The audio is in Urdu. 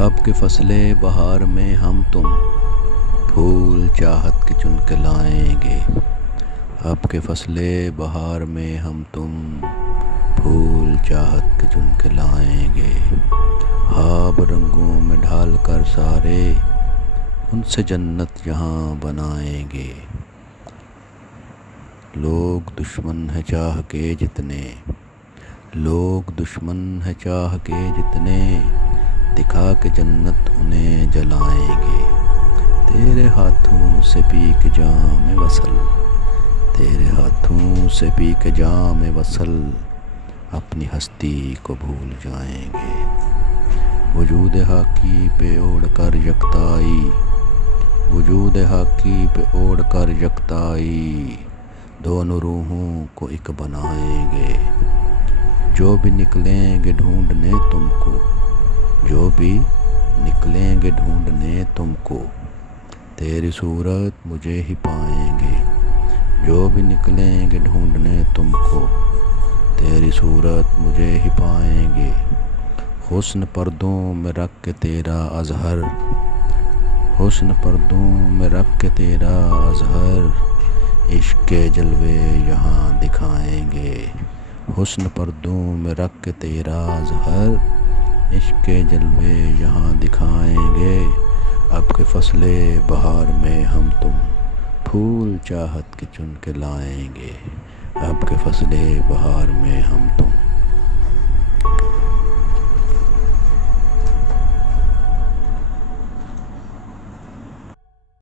اب کے فصلے بہار میں ہم تم پھول چاہت کے چن کے لائیں گے۔ اب کے فصلے بہار میں ہم تم پھول چاہت کے چن کے لائیں گے۔ خواب رنگوں میں ڈھال کر سارے ان سے جنت یہاں بنائیں گے۔ لوگ دشمن ہیں چاہ کے جتنے، لوگ دشمن ہیں چاہ کے جتنے، دکھا کے جنت انہیں جلائیں گے۔ تیرے ہاتھوں سے پی کے جام وصل، تیرے ہاتھوں سے پی کے جام وصل، اپنی ہستی کو بھول جائیں گے۔ وجود خاکی پہ اوڑھ کر یکتائی، وجود خاکی پہ اوڑھ کر یکتائی، دونوں روحوں کو ایک بنائیں گے۔ جو بھی نکلیں گے ڈھونڈنے تم کو، جو بھی نکلیں گے ڈھونڈنے تم کو، تیری صورت مجھے ہی پائیں گے۔ جو بھی نکلیں گے ڈھونڈنے تم کو، تیری صورت مجھے ہی پائیں گے۔ حسن پردوں میں رکھ کے تیرا اظہر، حسن پردوں میں رکھ کے تیرا اظہر، عشق کے جلوے یہاں دکھائیں گے۔ حسن پردوں میں رکھ کے تیرا اظہر، عشق کے جلوے یہاں دکھائیں گے۔ اب کے فصلے بہار میں ہم تم پھول چاہت کے چن کے لائیں گے۔ اب کے فصلے بہار میں ہم تم